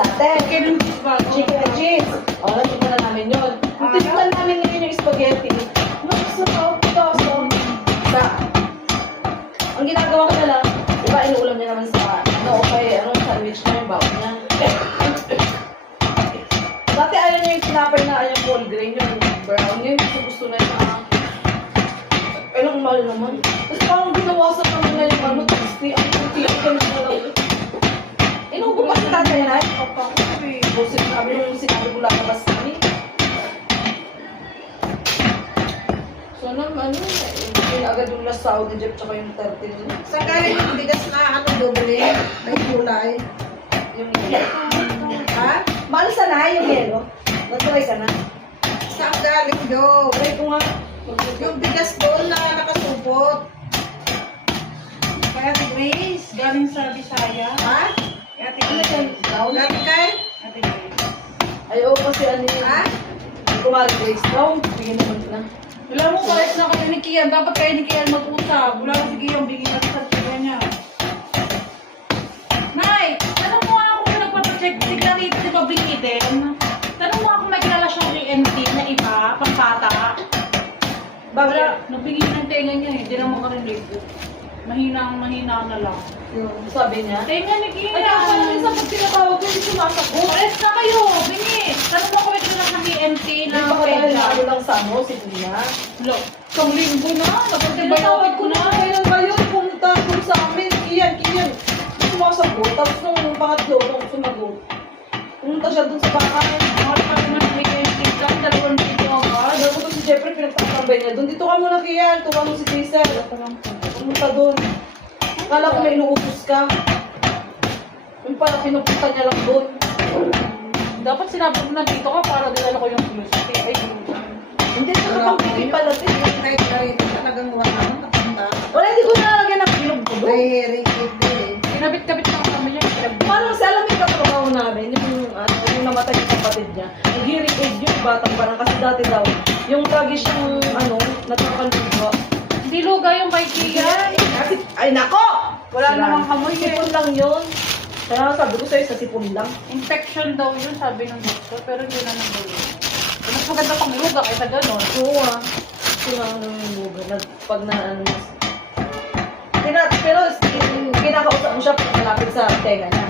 dati. Chicken and cheese ba? Chicken and cheese. O, natikman na namin yun. Yung tinikman namin ngayon yung spaghetti. Masarap ito. Sa, ang ginagawa ko na lang, iba inuulam niya naman sa, okay, sandwich na yung bawang niya. Dati ayaw niya yung tinapay na ayaw whole grain, yung brown. Ngayon gusto na yung anong mahal naman. Tapos parang ginawasan naman na yung tasty. Ang puti, ang gamis na lang. Inuubo pa si tatay na. Busit kami yung sinabi ko lang na kami. So naman, yun agad yung last sahod ni Jeff tsaka yung 13. Saan galing yung bigas na doble? May kulay. Yung yelo. Ha? Mahal sana yung yelo. Natry ka na. Saan galing yun? Try ko nga. Yung bigas doon na nakasupot. Kaya Ate Grace, galing sa Bisaya. Ha? Kaya Ate Ano Grace. yan? Down? Galing kay? Ate Grace. Ayaw kasi ano yun. Ha? Kumari Grace down. Bigyan naman na. Wala mo kahit na kayo ni Kian. Dapat kayo ni Kian mag-usap. Wala ko si Kian, bigyan natin sa tiga niya. Nay, tanong mo ako kung nagpapacheck tignan rito si Pabrikitin. Tanong mo ako may kilala siyang ENT na iba, pampata. Wala, nabigyan ng tenga niya eh. Hindi naman ka-relate. Mahina na lang. Yung sabi niya. Tenga ni Kian. Ay, ako na minsan pag tinatawag ko, hindi sumasagot. Alis na kayo, bingi. Tanong mo ako may kilala siyang ENT Hindi na pa dahil na tenga. ano lang sa ano, si Kuya. Lo, isang linggo na. Tinatawag ko na kailan ba yun? Pumunta doon sa amin. Kiyan. Hindi sumasagot. Tapos nung pangatlo, nung sumagot. Pumunta siya doon sa bahay. Mahal pa rin ang bigay yung pizza. 2 dito agad. Ano ko si Jeffrey, pinagtatambay niya doon. Dito ka muna Kiyan. Tuwa mo si Jason. Pumunta doon. Akala ko may inuutos ka. Yung pala pinupunta niya lang doon. Dapat sinabi mo na dito ka para dinala ko yung plus. Ay, Hindi ko kapag pala din. Yung night na rin talagang wala nang nakanda. Wala, hindi ko nalagyan ng bilog ko doon. May hearing aid din eh. kinabit-kabit lang kami yan. Parang sa alam yung katrabaho namin, yung namatay yung kapatid niya, nag-hearing aid yung batang parang kasi dati daw, yung tragis yung nagkakalugwa. Hindi luga yung kay Kian. Kasi, ay nako! Wala namang amoy eh. Sipon lang yun. Kaya sabi ko sa'yo, sa sipon lang. Infection daw yun, sabi ng doktor. Pero hindi na nang gawin. Mas maganda pang luga kaysa gano'n. Oo Kasi nga ano yung buga, pag na ano, pero kinakausap mo siya pag malapit sa tenga niya.